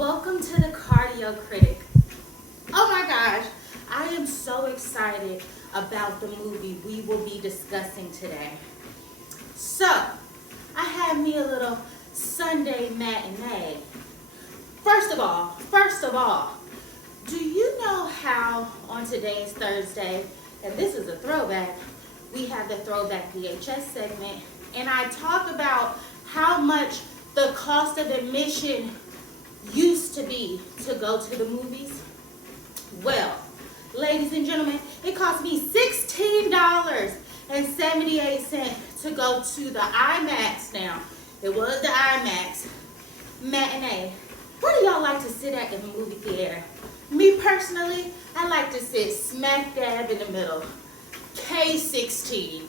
Welcome to the Cardio Critic. Oh my gosh, I am so excited about the movie we will be discussing today. So, I had me a little Sunday matinee. First of all, do you know how on today's Thursday, and this is a throwback, we have the throwback VHS segment, and I talk about how much the cost of admission used to be to go to the movies? Well, ladies and gentlemen, it cost me $16.78 to go to the IMAX now. It was the IMAX matinee. Where do y'all like to sit at in the movie theater? Me personally, I like to sit smack dab in the middle. K16.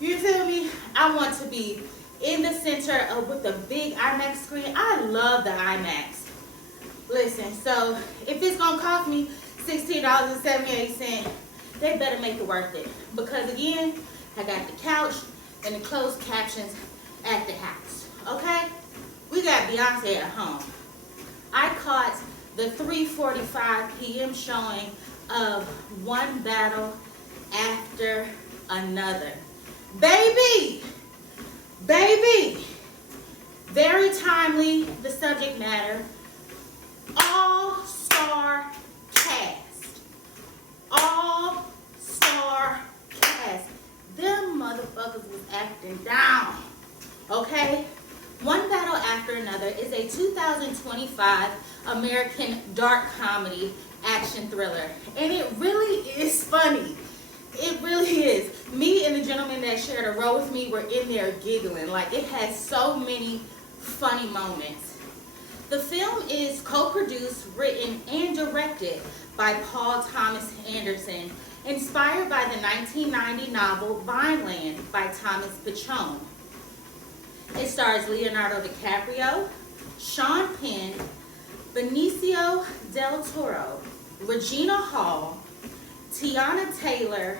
You feel me? I want to be in the center with the big IMAX screen. I love the IMAX. Listen, so if it's gonna cost me $16.78, they better make it worth it. Because again, I got the couch and the closed captions at the house. Okay? We got Beyonce at home. I caught the 3:45 p.m. showing of One Battle After Another. Baby! Very timely, the subject matter. All-star cast. All-star cast. Them motherfuckers was acting down. Okay? One Battle After Another is a 2025 American dark comedy action thriller. And it really is funny. It really is. Me and the gentleman that shared a row with me were in there giggling. Like, it has so many funny moments. The film is co-produced, written, and directed by Paul Thomas Anderson, inspired by the 1990 novel Vineland by Thomas Pynchon. It stars Leonardo DiCaprio, Sean Penn, Benicio del Toro, Regina Hall, Teyana Taylor,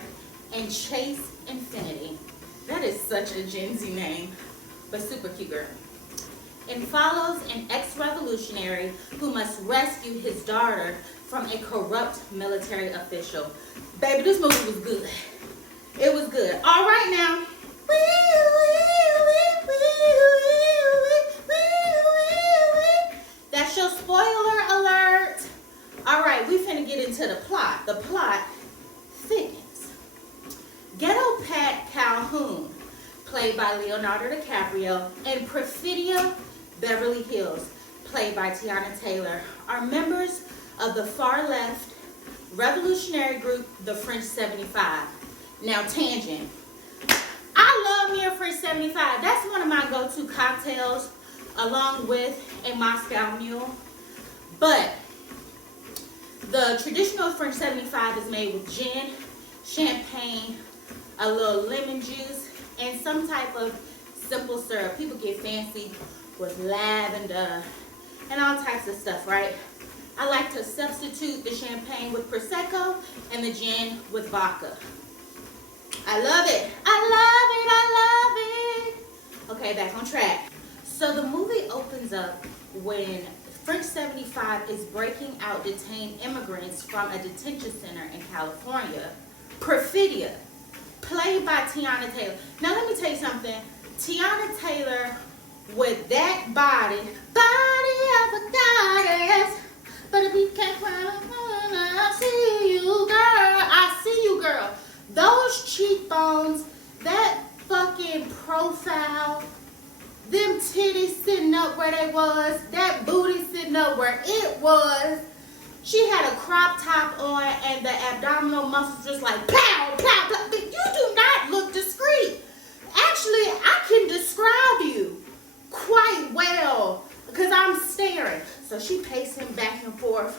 and Chase Infiniti. That is such a Gen Z name, but super cute girl. And follows an ex-revolutionary who must rescue his daughter from a corrupt military official. Baby, this movie was good. It was good. All right now. That's your spoiler alert. All right, we finna get into the plot. The plot thickens. Ghetto Pat Calhoun, played by Leonardo DiCaprio, and Perfidia Beverly Hills, played by Teyana Taylor, are members of the far-left revolutionary group, the French 75. Now, tangent. I love me a French 75. That's one of my go-to cocktails, along with a Moscow Mule. But the traditional French 75 is made with gin, champagne, a little lemon juice, and some type of simple syrup. People get fancy with lavender and all types of stuff, right? I like to substitute the champagne with Prosecco and the gin with vodka. I love it. Okay, back on track. So the movie opens up when French 75 is breaking out detained immigrants from a detention center in California. Perfidia, played by Teyana Taylor. Now let me tell you something. Teyana Taylor with that body of a goddess, but if you can't find I see you girl. Those cheekbones, that fucking profile, them titties sitting up where they was, that booty sitting up where it was. She had a crop top on and the abdominal muscles just like pow, pow, pow. You do not look discreet. Actually, I can describe you quite well because I'm staring. So she pacing back and forth,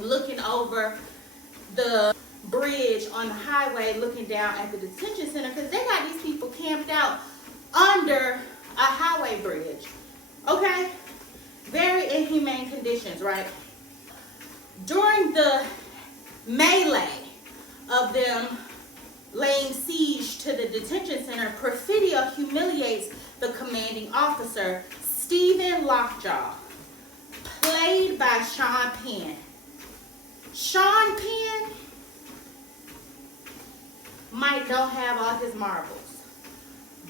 looking over the bridge on the highway, looking down at the detention center because they got these people camped out under a highway bridge. Okay? Very inhumane conditions, right? During the melee of them laying siege to the detention center, Perfidia humiliates the commanding officer, Stephen Lockjaw, played by Sean Penn. Sean Penn might don't have all his marbles,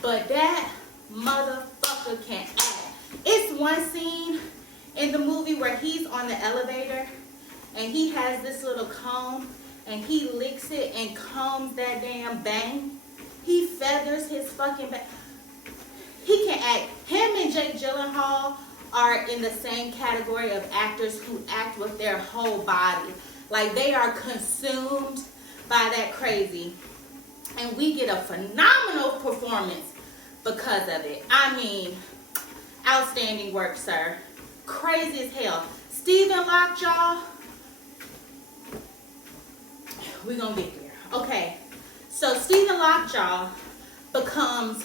but that motherfucker can act. It's one scene in the movie where he's on the elevator and he has this little comb and he licks it and combs that damn bang. He feathers his fucking bang. He can act. Him and Jake Gyllenhaal are in the same category of actors who act with their whole body. Like, they are consumed by that crazy. And we get a phenomenal performance because of it. I mean, outstanding work, sir. Crazy as hell. Stephen Lockjaw, we're gonna get there. Okay, so Stephen Lockjaw becomes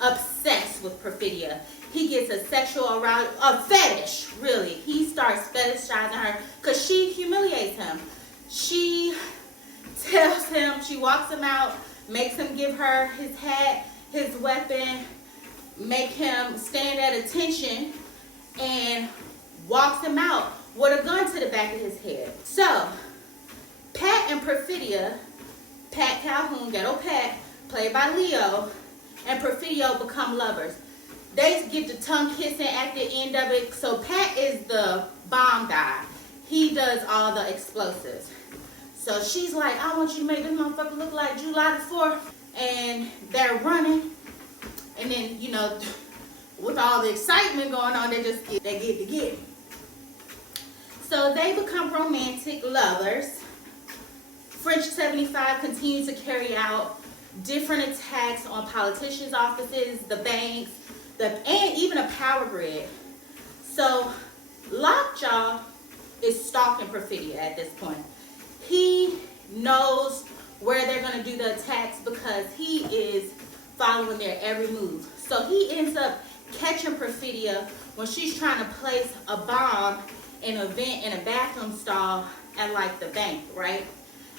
obsessed with Perfidia. He gets a sexual arousal, a fetish, really. He starts fetishizing her because she humiliates him. She tells him, she walks him out, makes him give her his hat, his weapon, make him stand at attention, and walks him out with a gun to the back of his head. So, Pat and Perfidia, Pat Calhoun, Ghetto Pat, played by Leo, and Perfidio become lovers. They get the tongue kissing at the end of it. So Pat is the bomb guy. He does all the explosives. So she's like, I want you to make this motherfucker look like July the 4th. And they're running. And then, you know, with all the excitement going on, they get together. So they become romantic lovers. French 75 continues to carry out different attacks on politicians' offices, the banks, and even a power grid. So Lockjaw is stalking Perfidia at this point. He knows where they're going to do the attacks because he is following their every move. So he ends up catching Perfidia when she's trying to place a bomb in a vent in a bathroom stall at like the bank, right?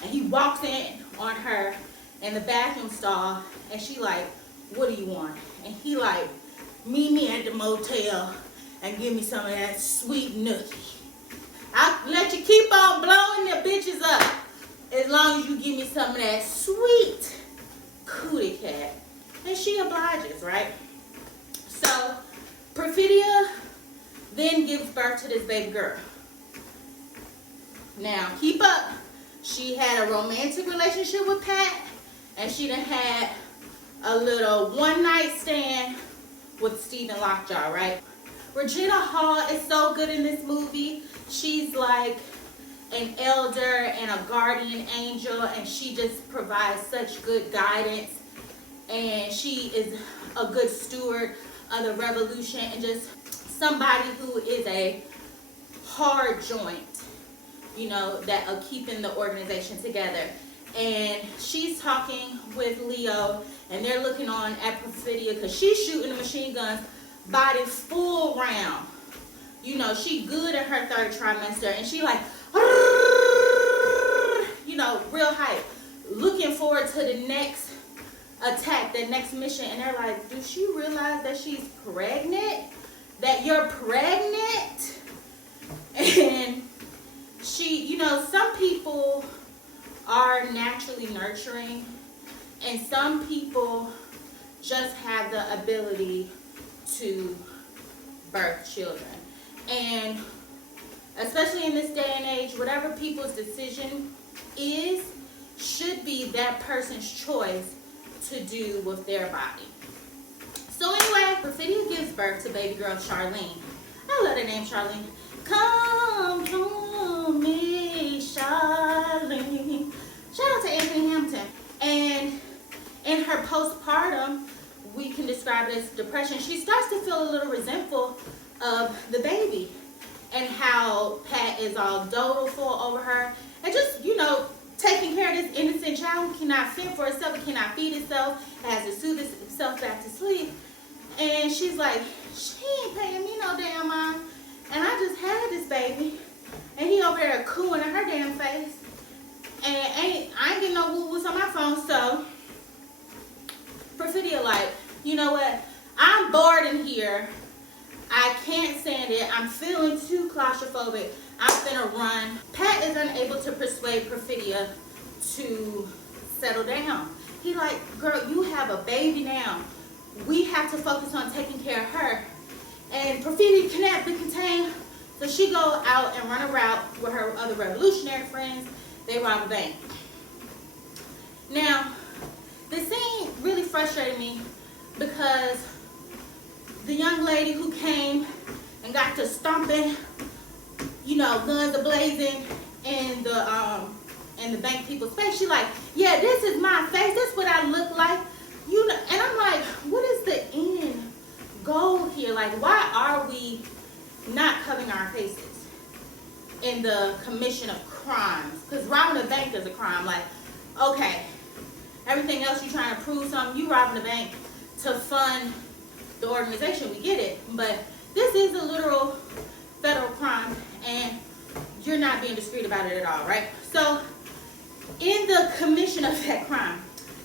And he walks in on her in the bathroom stall and she like, what do you want? And he like, meet me at the motel and give me some of that sweet nookie. I'll let you keep on blowing the bitches up as long as you give me some of that sweet cootie cat. And she obliges, right? So Perfidia then gives birth to this baby girl. Now, keep up. She had a romantic relationship with Pat, and she done had a little one-night stand with Stephen Lockjaw, right? Regina Hall is so good in this movie. She's like an elder and a guardian angel, and she just provides such good guidance. And she is a good steward of the revolution and just somebody who is a hard joint, you know, that are keeping the organization together. And she's talking with Leo, and they're looking on at Perfidia because she's shooting the machine guns, body full round. You know, she good in her third trimester, and she like, you know, real hype. Looking forward to the next attack, the next mission. And they're like, does she realize that she's pregnant? That you're pregnant? And she, you know, some people are naturally nurturing, and some people just have the ability to birth children. And especially in this day and age, whatever people's decision is should be that person's choice to do with their body. So anyway, Perfidia gives birth to baby girl Charlene. I love the name Charlene. Come to me, Charlene. Shout out to Anthony Hamilton. And in her postpartum, we can describe it as depression. She starts to feel a little resentful of the baby and how Pat is all dotiful over her and just, you know, taking care of this innocent child who cannot fend for itself, it cannot feed itself, it has to soothe itself back to sleep. And she's like, she ain't paying me no damn mind. And I just had this baby, and he over there cooing in her damn face. And I ain't getting no woo-woos on my phone, so Perfidia like, you know what? I'm bored in here. I can't stand it. I'm feeling too claustrophobic. I'm finna run. Pat is unable to persuade Perfidia to settle down. He like, girl, you have a baby now. We have to focus on taking care of her. And Perfidia cannot be contained. So she go out and run a route with her other revolutionary friends. They rob a bank. Now, the scene really frustrated me because the young lady who came and got to stomping, you know, guns a-blazing in the bank people's face. She like, yeah, this is my face. This is what I look like. You know, and I'm like, what is the end goal here? Like, why are we not covering our faces in the commission of crimes? Because robbing a bank is a crime. Like, okay, everything else you're trying to prove something, you robbing a bank to fund the organization, we get it. But this is a literal federal crime, and you're not being discreet about it at all, right? So, in the commission of that crime,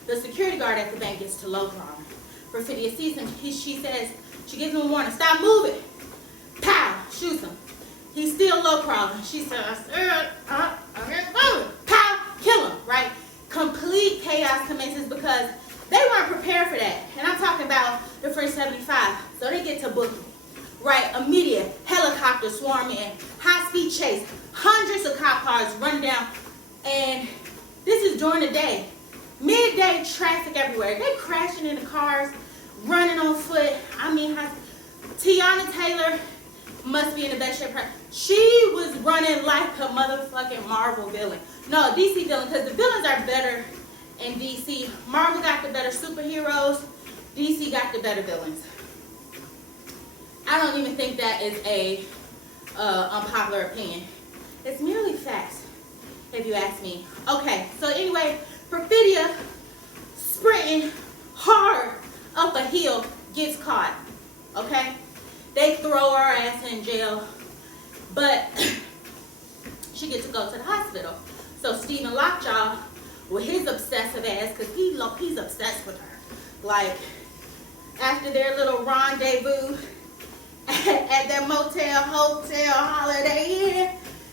the security guard at the bank gets to low crawl. Perfidia sees him. She says, she gives him a warning, stop moving. Pow, shoots him. He's still low crawling. She says, okay, moving. Pow, kill him, right? Complete chaos commences because they weren't prepared for that. And I'm talking about the French 75. So they get to booking, right? Immediate helicopters swarm in, high-speed chase, hundreds of cop cars run down, and this is during the day. Midday traffic everywhere. They crashing into cars, running on foot. I mean, Teyana Taylor must be in the best shape. She was running like a motherfucking Marvel villain. No, DC villain, because the villains are better in DC. Marvel got the better superheroes. DC got the better villains. I don't even think that is a unpopular opinion. It's merely facts, if you ask me. Okay, so anyway, Perfidia sprinting hard up a hill gets caught. Okay, they throw her ass in jail, but she gets to go to the hospital. So Stephen Lockjaw, with his obsessive ass, because he's obsessed with her. Like, after their little rendezvous at their motel, hotel, Holiday Inn,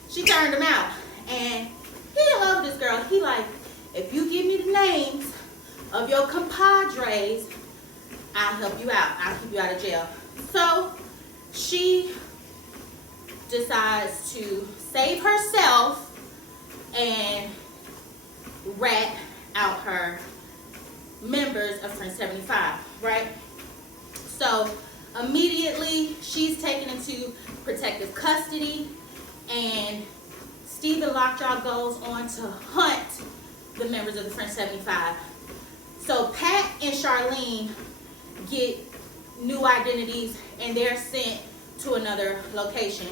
she turned him out. And he didn't love this girl. He like, if you give me the names of your compadres, I'll help you out. I'll keep you out of jail. So she decides to save herself and rat out her members of French 75, right? So immediately she's taken into protective custody, and Stephen Lockjaw goes on to hunt the members of the French 75. So Pat and Charlene get new identities, and they're sent to another location.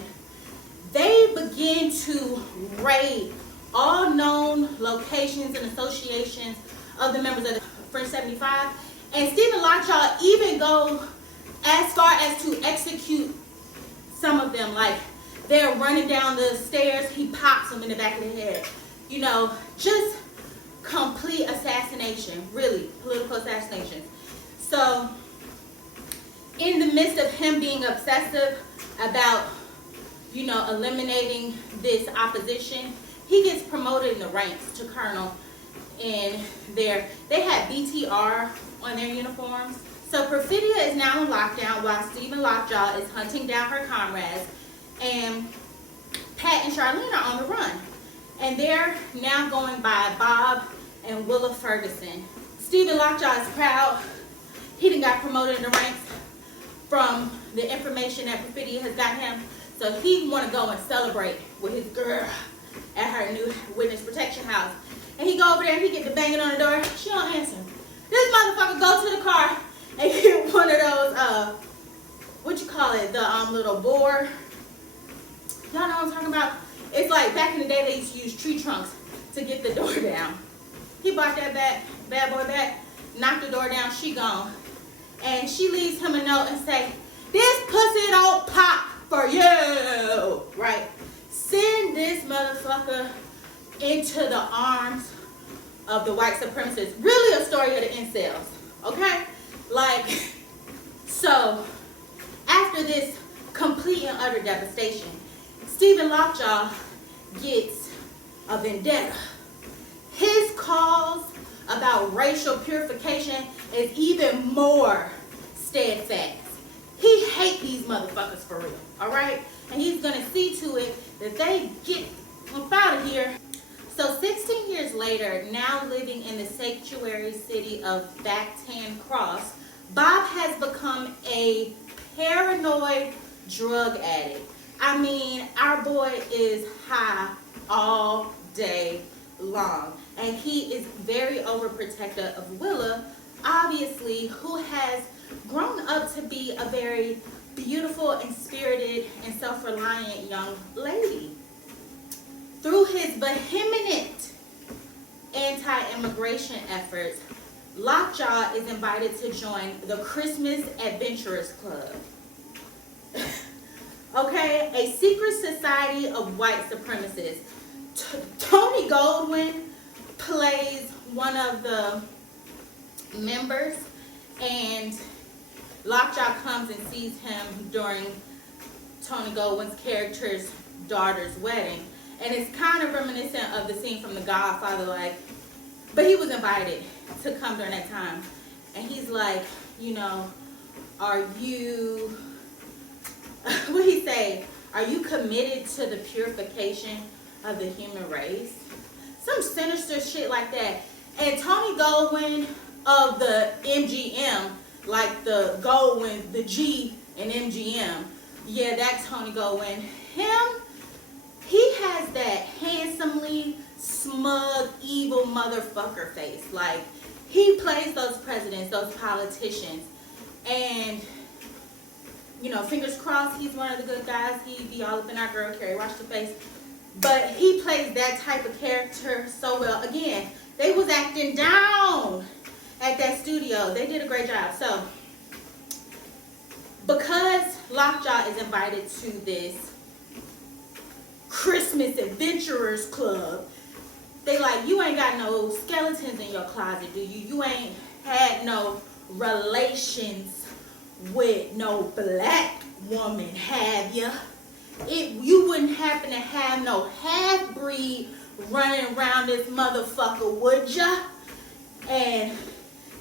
They begin to raid all known locations and associations of the members of the French 75. And Stephen Lockjaw even go as far as to execute some of them. Like, they're running down the stairs, he pops them in the back of the head. You know, just complete assassination, really, political assassination. So, in the midst of him being obsessive about, you know, eliminating this opposition, he gets promoted in the ranks to colonel. And they had BTR on their uniforms. So Perfidia is now in lockdown while Stephen Lockjaw is hunting down her comrades. And Pat and Charlene are on the run. And they're now going by Bob and Willa Ferguson. Stephen Lockjaw is proud. He done got promoted in the ranks from the information that Perfidia has got him. So he want to go and celebrate with his girl at her new witness protection house. And he go over there and he get to banging on the door. She don't answer. This motherfucker go to the car and get one of those, what you call it, the little board. Y'all know what I'm talking about? It's like back in the day they used to use tree trunks to get the door down. He bought that bad boy back, knocked the door down, she gone. And she leaves him a note and say, this pussy don't pop for you, right? Send this motherfucker into the arms of the white supremacists. Really a story of the incels, okay? Like, so after this utter devastation. Stephen Lockjaw gets a vendetta. His cause about racial purification is even more steadfast. He hates these motherfuckers for real, all right? And he's gonna see to it that they get up out of here. So 16 years later, now living in the sanctuary city of Bactan Cross, Bob has become a paranoid drug addict. I mean, our boy is high all day long. And he is very overprotective of Willa, obviously, who has grown up to be a very beautiful and spirited and self-reliant young lady. Through his vehement anti-immigration efforts, Lockjaw is invited to join the Christmas Adventurers Club. Okay, a secret society of white supremacists. Tony Goldwyn plays one of the members, and Lockjaw comes and sees him during Tony Goldwyn's character's daughter's wedding. And it's kind of reminiscent of the scene from The Godfather, like, but he was invited to come during that time. And he's like, you know, are you, what he say? Are you committed to the purification of the human race? Some sinister shit like that. And Tony Goldwyn of the MGM, like the Goldwyn, the G in MGM, yeah, that's Tony Goldwyn. He has that handsomely smug, evil motherfucker face. Like, he plays those presidents, those politicians, and, you know, fingers crossed, he's one of the good guys. He be all up in our girl Carrie, watch the face. But he plays that type of character so well. Again, they was acting down at that studio. They did a great job. So, because Lockjaw is invited to this Christmas Adventurers Club, they like, you ain't got no skeletons in your closet, do you? You ain't had no relations with no black woman, have ya? You wouldn't happen to have no half-breed running around this motherfucker, would ya? And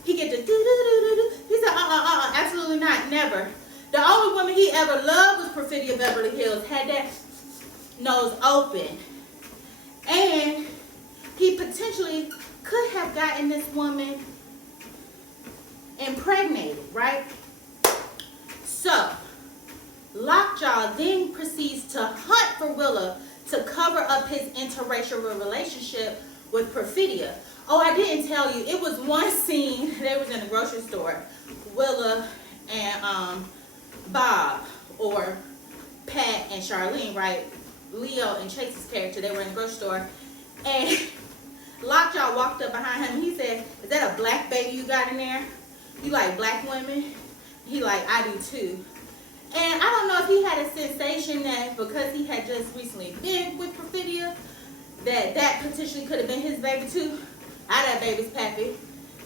he get to do. He said, absolutely not, never. The only woman he ever loved was Perfidia Beverly Hills, had that nose open. And he potentially could have gotten this woman impregnated, right? So, Lockjaw then proceeds to hunt for Willa to cover up his interracial relationship with Perfidia. Oh, I didn't tell you, it was one scene, they was in the grocery store, Willa and Bob, or Pat and Charlene, right? Leo and Chase's character, they were in the grocery store, and Lockjaw walked up behind him and he said, is that a black baby you got in there? You like black women? He like, I do too. And I don't know if he had a sensation that because he had just recently been with Perfidia, that potentially could have been his baby too. That baby's pappy.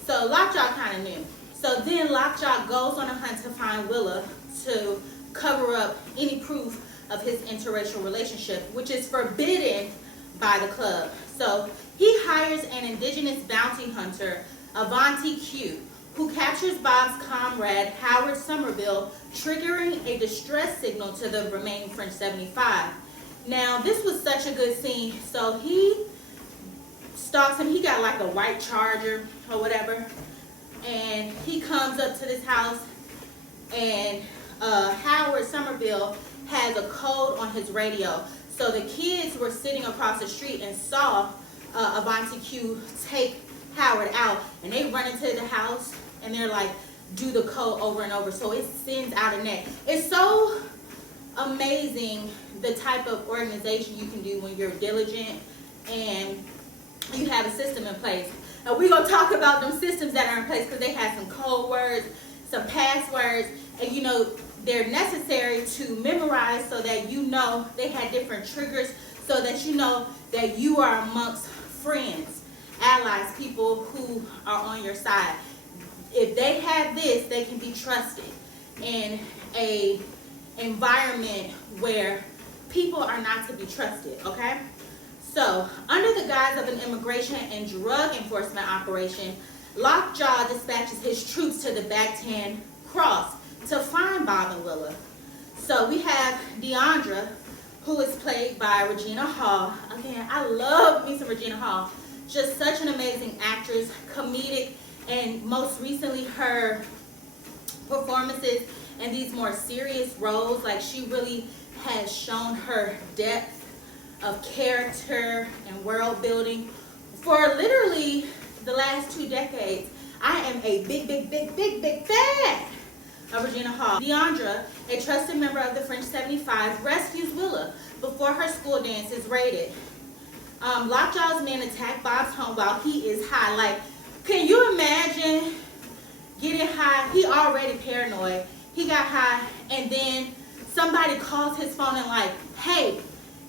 So Lockjaw kind of knew. So then Lockjaw goes on a hunt to find Willa to cover up any proof of his interracial relationship, which is forbidden by the club. So he hires an indigenous bounty hunter, Avanti Q, who captures Bob's comrade, Howard Somerville, triggering a distress signal to the remaining French 75. Now, this was such a good scene. So he stalks him. He got like a white Charger or whatever. And he comes up to this house, and Howard Somerville has a code on his radio. So the kids were sitting across the street and saw Avanti Q take Howard out, and they run into the house and they're like, do the code over and over. So it sends out a net. It's so amazing the type of organization you can do when you're diligent and you have a system in place. And we're going to talk about them systems that are in place because they have some code words, some passwords, and you know, they're necessary to memorize so that you know they had different triggers so that you know that you are amongst friends, allies, people who are on your side. If they have this, they can be trusted. And a environment where people are not to be trusted, okay? So, under the guise of an immigration and drug enforcement operation, Lockjaw dispatches his troops to the Bactan Cross to find Bob and Willa. So we have Deandra, who is played by Regina Hall. Again, I love me some Regina Hall. Just such an amazing actress, comedic, and most recently her performances in these more serious roles. Like, she really has shown her depth of character and world building for literally the last 2 decades. I am a big fan of Regina Hall. Deandra, a trusted member of the French 75, rescues Willa before her school dance is raided. Lockjaw's men attack Bob's home while he is high. Like, can you imagine getting high? He already paranoid. He got high, and then somebody calls his phone and like, hey,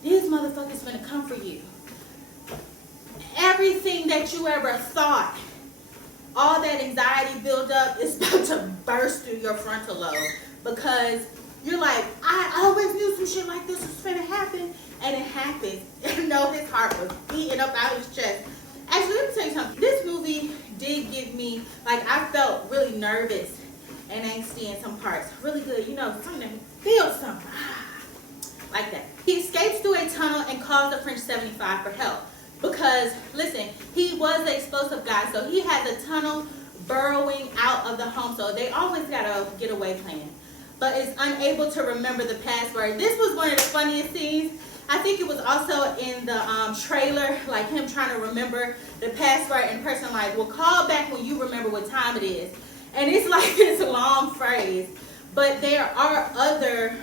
these motherfuckers gonna come for you. Everything that you ever thought, all that anxiety build up is about to burst through your frontal lobe, because you're like, I always knew some shit like this was finna happen, and it happened. And no, his heart was beating up out his chest. Actually, let me tell you something. This movie did give me, like, I felt really nervous and angsty in some parts. Really good, you know, something that feels something. Like that. He escapes through a tunnel and calls the French 75 for help. Because, listen, he was the explosive guy, so he had the tunnel burrowing out of the home, so they always got a getaway plan. But is unable to remember the password. This was one of the funniest scenes. I think it was also in the trailer, like him trying to remember the password, and the person like, well, call back when you remember what time it is. And it's like this long phrase. But there are other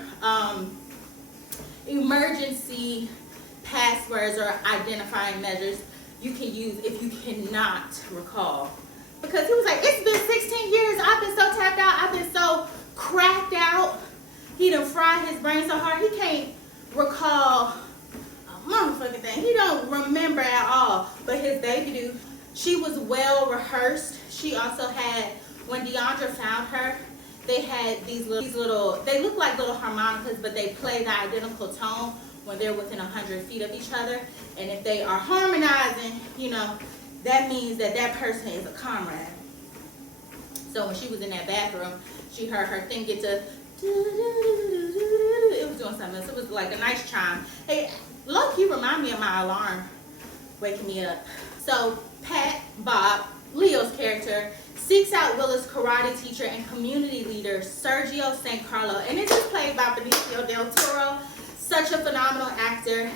emergency passwords or identifying measures you can use if you cannot recall. Because he was like, it's been 16 years, I've been so tapped out, I've been so cracked out. He done fried his brain so hard, he can't recall a motherfucking thing. He don't remember at all. But his baby do. She was well rehearsed. She also had, when Deandra found her, they had these little, they look like little harmonicas, but they play the identical tone when they're within 100 feet of each other. And if they are harmonizing, you know, that means that that person is a comrade. So when she was in that bathroom, she heard her thing get to, it was doing something. So it was like a nice chime. Hey, low-key remind me of my alarm waking me up. So Pat, Bob, Leo's character, seeks out Willa's karate teacher and community leader, Sergio St. Carlo. And this is played by Benicio del Toro. Such a phenomenal actor.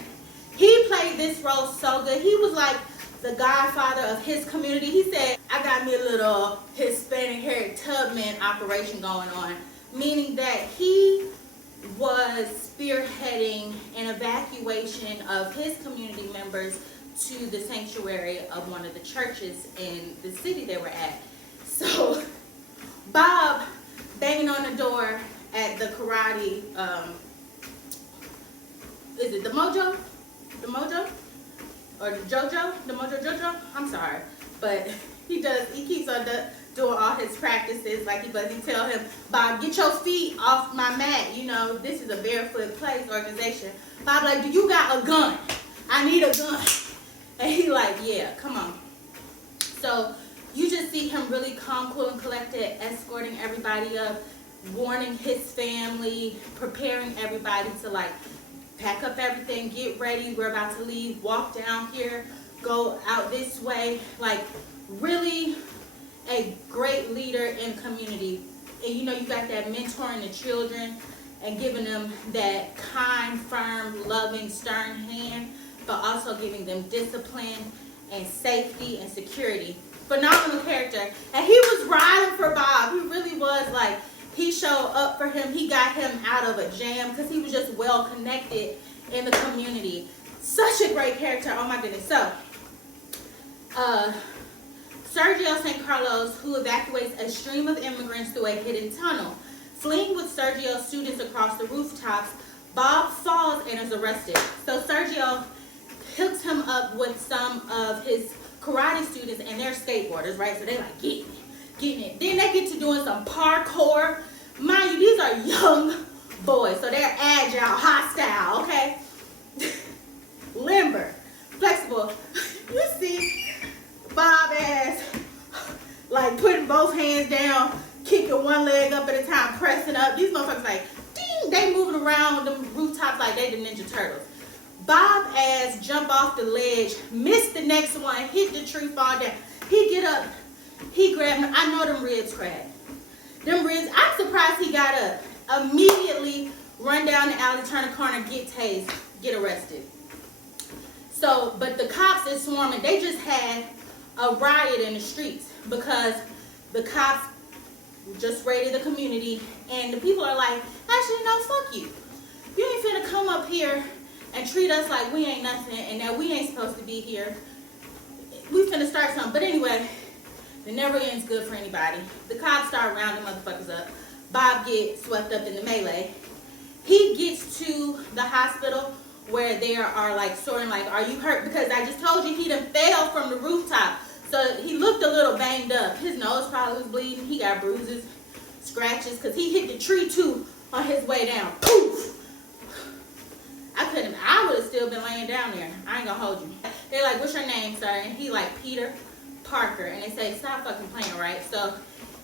He played this role so good. He was like the godfather of his community. He said, I got me a little Hispanic haired tubman operation going on. Meaning that he was spearheading an evacuation of his community members to the sanctuary of one of the churches in the city they were at. So Bob banging on the door at the karate, is it the Mojo? The Mojo? Or the Jojo? The Mojo Jojo? I'm sorry. But he keeps on doing all his practices like he tell him, Bob, get your feet off my mat. You know, this is a barefoot place organization. Bob like, do you got a gun? I need a gun. And he like, yeah, come on. So you just see him really calm, cool, and collected, escorting everybody up, warning his family, preparing everybody to like pack up everything, get ready, we're about to leave, walk down here, go out this way. Like, really a great leader in community. And you know, you got that mentoring the children and giving them that kind, firm, loving, stern hand, but also giving them discipline and safety and security. Phenomenal character. And he was riding for Bob. He really was. Like, he showed up for him. He got him out of a jam because he was just well connected in the community. Such a great character. Oh my goodness. So, Sergio St. Carlos, who evacuates a stream of immigrants through a hidden tunnel. Fleeing with Sergio's students across the rooftops, Bob falls and is arrested. So Sergio hooks him up with some of his karate students and their skateboarders, right? So they like getting it. Then they get to doing some parkour. Mind you, these are young boys. So they're agile, hostile, okay? Limber, flexible. You see Bob ass like putting both hands down, kicking one leg up at a time, pressing up. These motherfuckers like, ding, they moving around the rooftops like they the Ninja Turtles. Bob ass jump off the ledge, miss the next one, hit the tree, fall down. He get up, he grab him. I know them ribs cracked. Them ribs, I'm surprised he got up. Immediately run down the alley, turn the corner, get tased, get arrested. So, but the cops is swarming. They just had a riot in the streets because the cops just raided the community, and the people are like, actually, no, fuck you. You ain't finna come up here and treat us like we ain't nothing and that we ain't supposed to be here. We finna start something. But anyway, it never ends good for anybody. The cops start rounding motherfuckers up. Bob gets swept up in the melee. He gets to the hospital where they are like sorting like, are you hurt? Because I just told you he done fell from the rooftop. So he looked a little banged up. His nose probably was bleeding. He got bruises, scratches, because he hit the tree too on his way down. Poof! I would have still been laying down there. I ain't gonna hold you. They're like, what's your name, sir? And he like, Peter Parker. And they say, stop fucking playing, right? So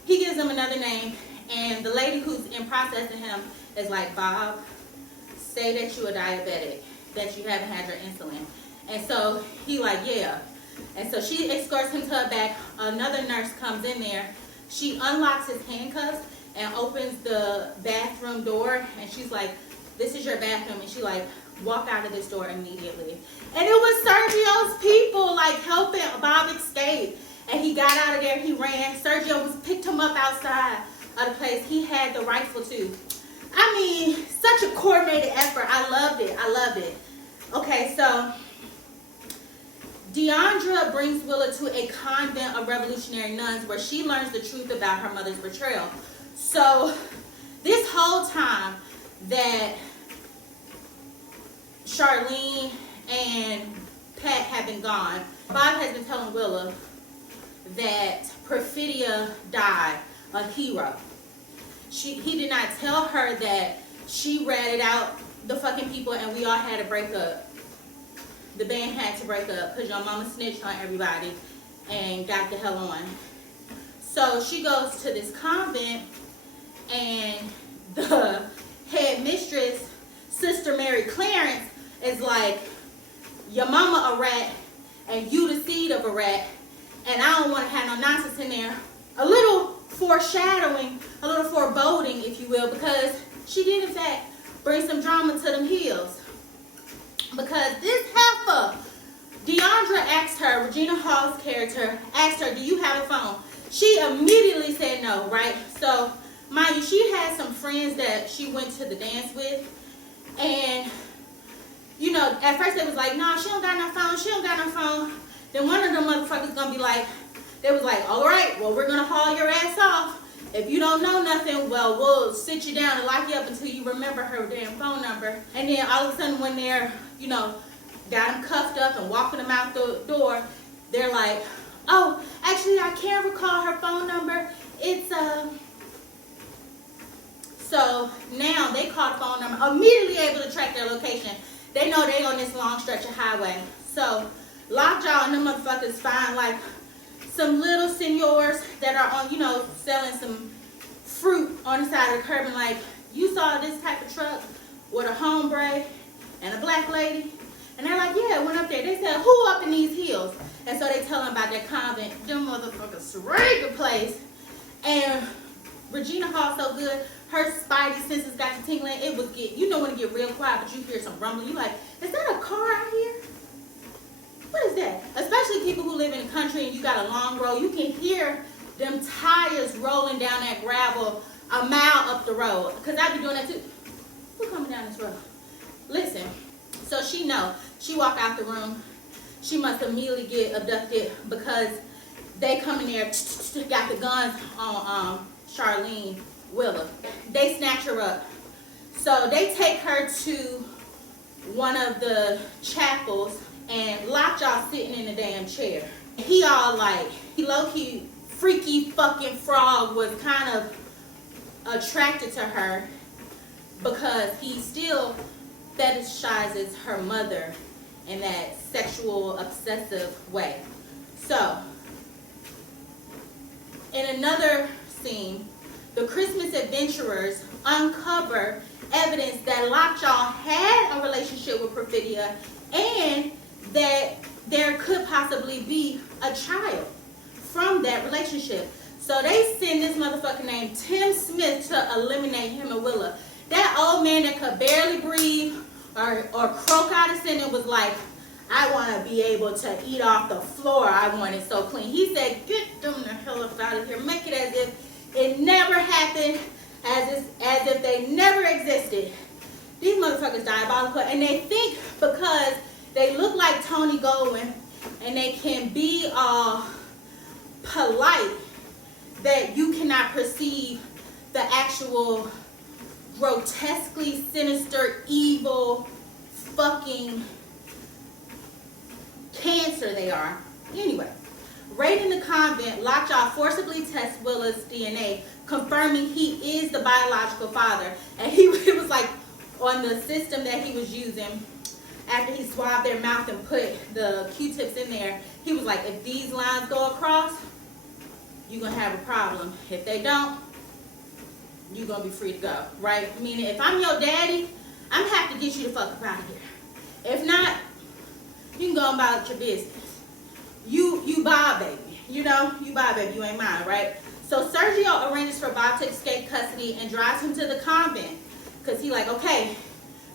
he gives him another name. And the lady who's in processing him is like, Bob, say that you are diabetic, that you haven't had your insulin. And so he like, yeah. And so she escorts him to her back. Another nurse comes in there. She unlocks his handcuffs and opens the bathroom door. And she's like, this is your bathroom. And she like, walk out of this door immediately. And it was Sergio's people like helping Bob escape. And he got out of there, he ran. Sergio picked him up outside of the place. He had the rifle too. I mean, such a coordinated effort. I loved it. Okay, so Deandra brings Willa to a convent of revolutionary nuns where she learns the truth about her mother's betrayal. So this whole time that Charlene and Pat have been gone, Bob has been telling Willa that Perfidia died a hero. He did not tell her that she ratted out the fucking people and we all had to break up. The band had to break up because your mama snitched on everybody and got the hell on. So she goes to this convent and the head mistress, Sister Mary Clarence, is like, your mama a rat and you the seed of a rat and I don't want to have no nonsense in there. A little foreshadowing, a little foreboding, if you will, because she did in fact bring some drama to them heels. Because this heifer, Deandra asked her, Regina Hall's character, asked her, do you have a phone? She immediately said no, right? So, mind you, she had some friends that she went to the dance with, and, you know, at first they was like, no, she don't got no phone, Then one of them motherfuckers gonna be like, they was like, all right, well, we're gonna haul your ass off. If you don't know nothing, well, we'll sit you down and lock you up until you remember her damn phone number. And then all of a sudden when they're, you know, got them cuffed up and walking them out the door, they're like, oh, actually, I can't recall her phone number. It's, So now they call the phone number, immediately able to track their location. They know they on this long stretch of highway. So Lockjaw and them motherfuckers find like some little senors that are on, you know, selling some fruit on the side of the curb and like, you saw this type of truck with a hombre and a black lady? And they're like, yeah, it went up there. They said, who up in these hills? And so they tell them about that convent. Them motherfuckers sprayed the place. And Regina Hall so good, her spidey senses got to tingling. It was you know when it get real quiet, but you hear some rumbling. You like, is that a car out here? What is that? Especially people who live in the country and you got a long road, you can hear them tires rolling down that gravel a mile up the road. Because I be doing that too. Who coming down this road? Listen, so she know. She walk out the room. She must immediately get abducted because they come in there, got the guns on Charlene Willa. They snatch her up. So they take her to one of the chapels and Lockjaw sitting in a damn chair. He all like, he low-key, freaky fucking frog was kind of attracted to her because he still fetishizes her mother in that sexual obsessive way. So in another scene, the Christmas adventurers uncover evidence that Lockjaw had a relationship with Perfidia and that there could possibly be a child from that relationship. So they send this motherfucker named Tim Smith to eliminate him and Willa. That old man that could barely breathe or croak out a sentence was like, I want to be able to eat off the floor. I want it so clean. He said, get them the hell up out of here. Make it as if it never happened, as if they never existed. These motherfuckers diabolical. And they think because they look like Tony Goldwyn and they can be all polite that you cannot perceive the actual grotesquely sinister, evil, fucking cancer they are. Anyway, raiding the convent, Lockjaw forcibly tests Willa's DNA, confirming he is the biological father. And he was like, on the system that he was using, after he swabbed their mouth and put the Q-tips in there, he was like, if these lines go across, you're going to have a problem. If they don't, you're going to be free to go, right? Meaning, if I'm your daddy, I'm going to have to get you the fuck up out of here. If not, you can go about your business. You Bob, baby. You know, you Bob, baby. You ain't mine, right? So Sergio arranges for Bob to escape custody and drives him to the convent. Because he like, okay,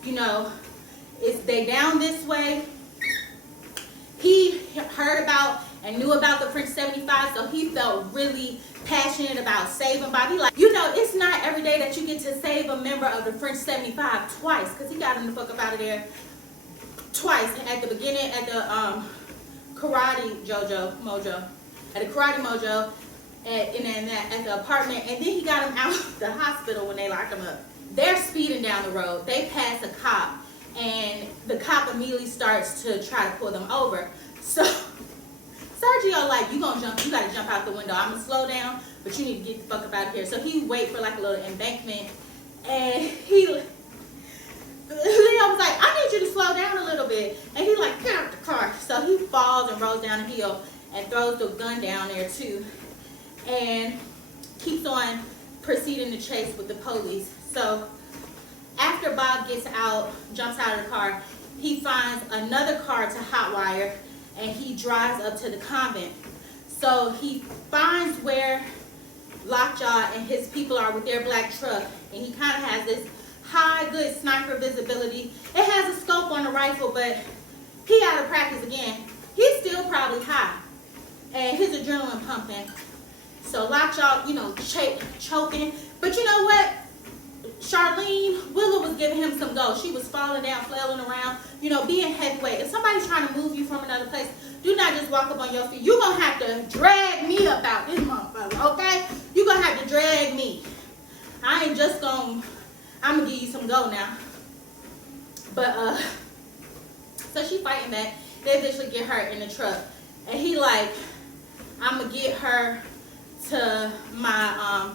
you know, they down this way. He heard about and knew about the French 75, so he felt really passionate about saving Bob. He like, you know, it's not every day that you get to save a member of the French 75 twice, because he got him the fuck up out of there twice. At the beginning, at the Karate Mojo, at the Karate Mojo, at the apartment, and then he got him out of the hospital when they locked him up. They're speeding down the road. They pass a cop, and the cop immediately starts to try to pull them over. So Sergio like, you gotta jump out the window. I'm gonna slow down, but you need to get the fuck up out of here. So he wait for like a little embankment, and Leo was like, I need you to slow down a little bit. And he like, get out the car. So he falls and rolls down the hill and throws the gun down there too, and keeps on proceeding to chase with the police. So after Bob gets out, jumps out of the car, he finds another car to hotwire, and he drives up to the convent. So he finds where Lockjaw and his people are with their black truck, and he kind of has this high, good sniper visibility. It has a scope on the rifle, but he out of practice again. He's still probably high, and his adrenaline pumping. So Lockjaw, you know, choking. But you know what? Charlene, Willow was giving him some go. She was falling down, flailing around, you know, being heavyweight. If somebody's trying to move you from another place, do not just walk up on your feet. You're going to have to drag me up out this motherfucker, okay? You're going to have to drag me. I ain't just going to, I'm going to give you some go now. But, so she fighting back. They eventually get her in the truck. And he like, I'm going to get her to my,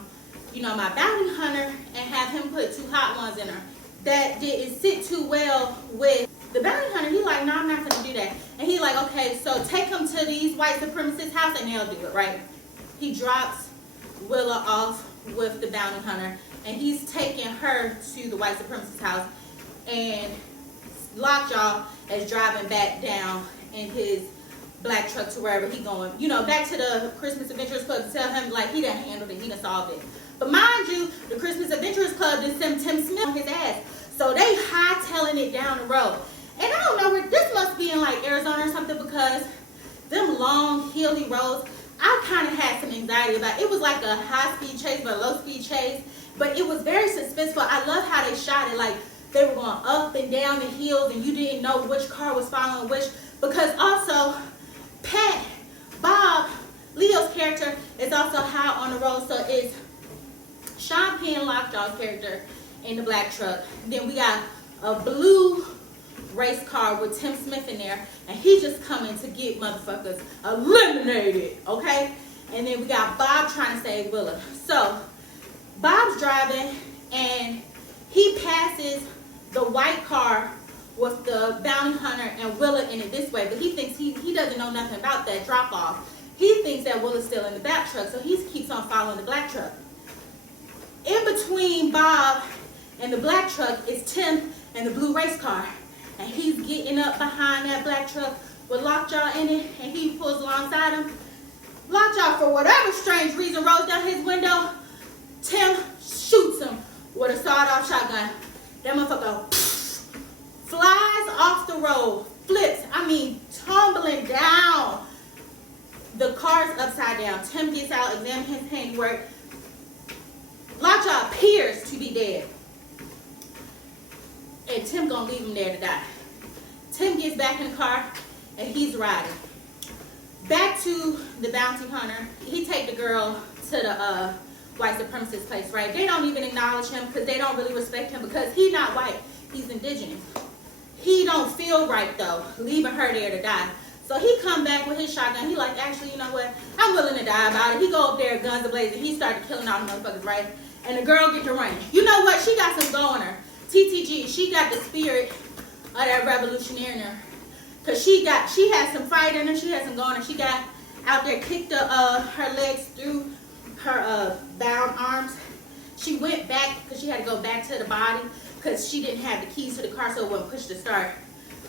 you know, my bounty hunter and have him put 2 hot ones in her. That didn't sit too well with the bounty hunter. He like, no, I'm not going to do that. And he like, okay, so take him to these white supremacists' house and they'll do it, right? He drops Willa off with the bounty hunter, and he's taking her to the white supremacist house, and Lockjaw is driving back down in his black truck to wherever he going, you know, back to the Christmas Adventurers Club to tell him like he done handled it, he done solved it. But mind you, the Christmas Adventurers Club did send Tim Smith on his ass. So they hightailing it down the road. And I don't know where, this must be in like Arizona or something, because them long, hilly roads, I kind of had some anxiety about it. It was like a high-speed chase, but a low-speed chase. But it was very suspenseful. I love how they shot it. Like, they were going up and down the hills, and you didn't know which car was following which. Because also, Bob, Leo's character, is also high on the road. So it's Sean Penn, Lockjaw's character, in the black truck. Then we got a blue race car with Tim Smith in there, and he's just coming to get motherfuckers eliminated, okay? And then we got Bob trying to save Willa. So Bob's driving, and He passes the white car with the bounty hunter and Willa in it this way, but he thinks he doesn't know nothing about that drop off. He thinks that Willa's still in the back truck, so he keeps on following the black truck. In between Bob and the black truck is Tim and the blue race car, and he's getting up behind that black truck with Lockjaw in it, and he pulls alongside him. Lockjaw, for whatever strange reason, rolls down his window. Tim shoots him with a sawed-off shotgun. That motherfucker flies off the road, flips, tumbling down. The car's upside down. Tim gets out, examines his handiwork. Lockjaw appears to be dead. And Tim gonna leave him there to die. Tim gets back in the car and he's riding. Back to the bounty hunter. He take the girl to the white supremacist place, right? They don't even acknowledge him because they don't really respect him because he's not white. He's indigenous. He don't feel right though, leaving her there to die. So he come back with his shotgun. He like, actually, you know what? I'm willing to die about it. He go up there, guns ablazing. He started killing all the motherfuckers, right? And the girl get to running. You know what? She got some go in her. TTG, she got the spirit of that revolutionary in her. Cause she had some fight in her. She had some go in her. She got out there, kicked her legs through her bound arms. She went back because she had to go back to the body because she didn't have the keys to the car, so it wouldn't push to start.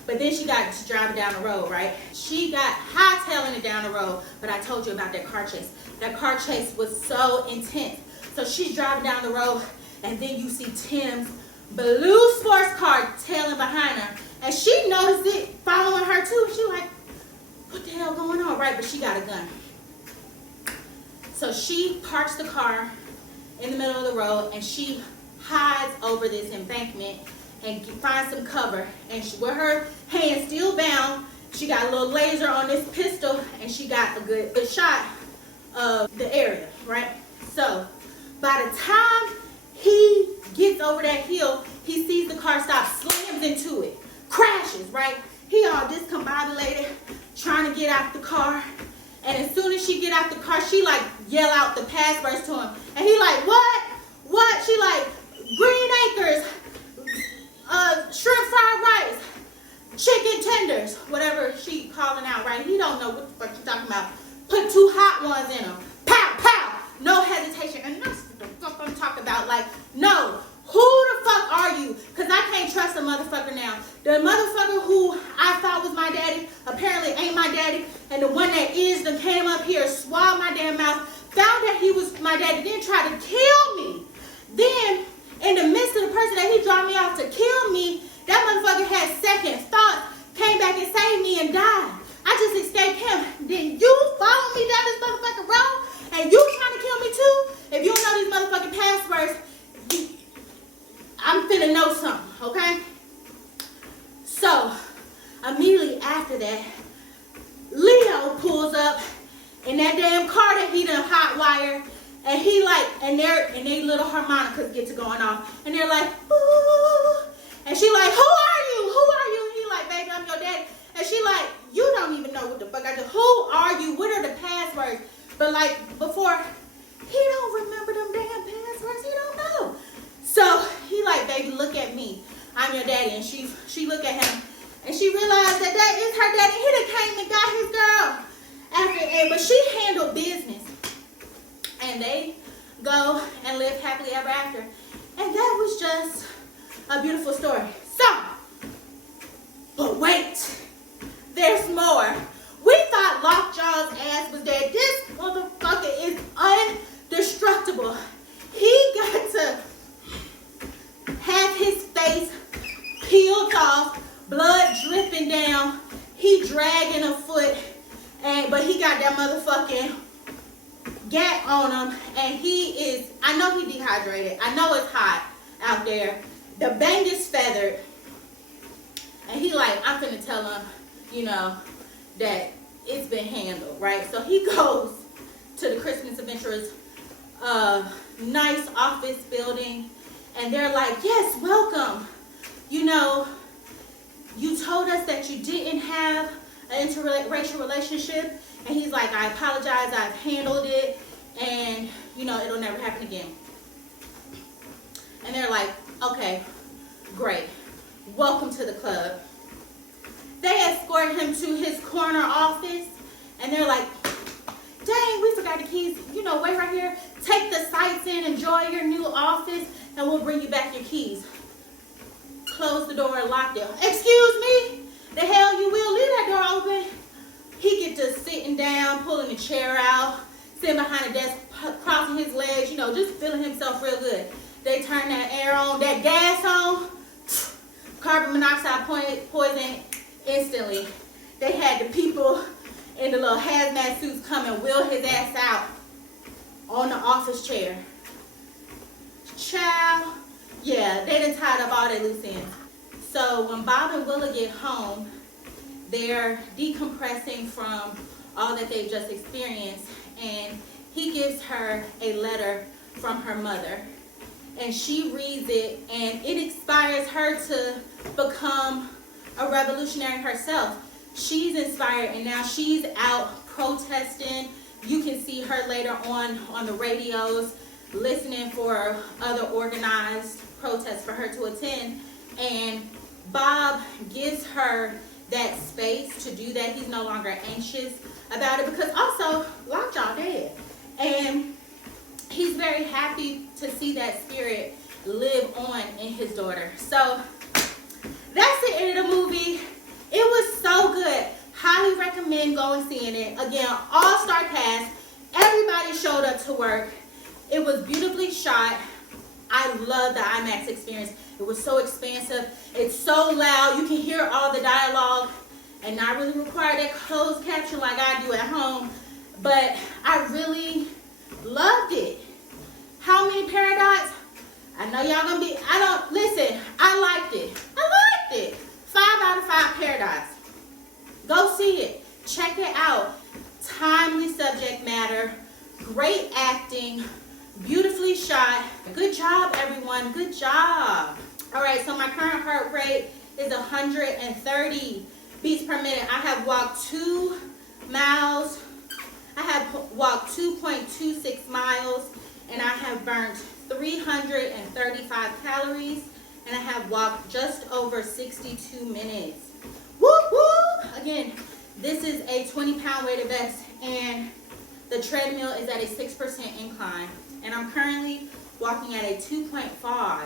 But then she got to driving down the road, right? She got hightailing it down the road, but I told you about that car chase. That car chase was so intense. So she's driving down the road, and then you see Tim's blue sports car tailing behind her. And she noticed it following her too. She like, what the hell going on, right? But she got a gun. So she parks the car in the middle of the road, and she hides over this embankment and finds some cover. And she, with her hand still bound, she got a little laser on this pistol, and she got a good shot of the area, right? So by the time he gets over that hill, he sees the car stop, slams into it, crashes, right? He all discombobulated, trying to get out the car. And as soon as she get out the car, she like yell out the passwords to him. And he like, what? What? She like, green acres, shrimp fried rice, chicken tenders, whatever she calling out, right? He don't know what the fuck she talking about. Put 2 hot ones in them. Pow, pow. No hesitation. And that's what the fuck I'm talking about. Like, no. Who the fuck are you? Because I can't trust a motherfucker now. The motherfucker who I thought was my daddy apparently ain't my daddy. And the one that is that came up here, swallowed my damn mouth, found that he was my daddy, then tried to kill me. Then, in the midst of the person that he dropped me off to kill me, that motherfucker had second thoughts, came back and saved me and died. I just escaped him. Then you follow me down this motherfucking road, and you trying to kill me too? If you don't know these motherfucking passwords, I'm finna know something, okay? So, immediately after that, Leo pulls up in that damn car that he done hot wired, and he like, and they little harmonicas get to going off, and they're like, ooh, and she like, who are you? Who are you? And he like, baby, I'm your daddy. And she like, you don't even know what the fuck I do. Who are you? What are the passwords? But like, before, he don't remember them damn passwords. He don't know. So he like, baby, look at me. I'm your daddy. And she look at him, and she realized that that is her daddy. He done came and got his girl after, but she handled business. And they go and live happily ever after. And that was just a beautiful story. So, but wait, there's more. We thought Lockjaw's ass was dead. This motherfucker is indestructible. He got to have his face peeled off, blood dripping down. He dragging a foot, but he got that motherfucking gat on him, and he is, I know he dehydrated. I know it's hot out there. The bang is feathered, and he like, I'm finna tell him, you know, that it's been handled, right? So he goes to the Christmas Adventurers nice office building, and they're like, yes, welcome. You know, you told us that you didn't have an interracial relationship. And he's like, I apologize, I've handled it, and, you know, it'll never happen again. And they're like, okay, club. They escort him to his corner office, and they're like, dang, we forgot the keys. You know, wait right here. Take the sights in, enjoy your new office, and we'll bring you back your keys. Close the door and lock it. Excuse me? The hell you will? Leave that door open. He get to sitting down, pulling the chair out, sitting behind the desk, crossing his legs, you know, just feeling himself real good. They turn that air on, that gas on, carbon monoxide poison instantly. They had the people in the little hazmat suits come and wheel his ass out on the office chair. Child, yeah, they done tied up all their loose ends. So when Bob and Willa get home, they're decompressing from all that they've just experienced, and he gives her a letter from her mother. And she reads it, and it inspires her to become a revolutionary herself. She's inspired, and now she's out protesting. You can see her later on the radios, listening for other organized protests for her to attend. And Bob gives her that space to do that. He's no longer anxious about it, because also Lockjaw dead. And he's very happy to see that spirit live on in his daughter. So that's the end of the movie. It was so good. Highly recommend going seeing it. Again, all-star cast. Everybody showed up to work. It was beautifully shot. I love the IMAX experience. It was so expansive. It's so loud. You can hear all the dialogue and not really require that closed caption like I do at home. But I really loved it. How many Peridots? I know y'all gonna be, I liked it. I liked it. 5 out of 5 Peridots. Go see it. Check it out. Timely subject matter. Great acting. Beautifully shot. Good job, everyone. Good job. All right, so my current heart rate is 130 beats per minute. I have walked 2 miles. I have walked 2.26 miles, and I have burnt 335 calories, and I have walked just over 62 minutes. Whoop, whoop. Again, this is a 20-pound weighted vest, and the treadmill is at a 6% incline, and I'm currently walking at a 2.5.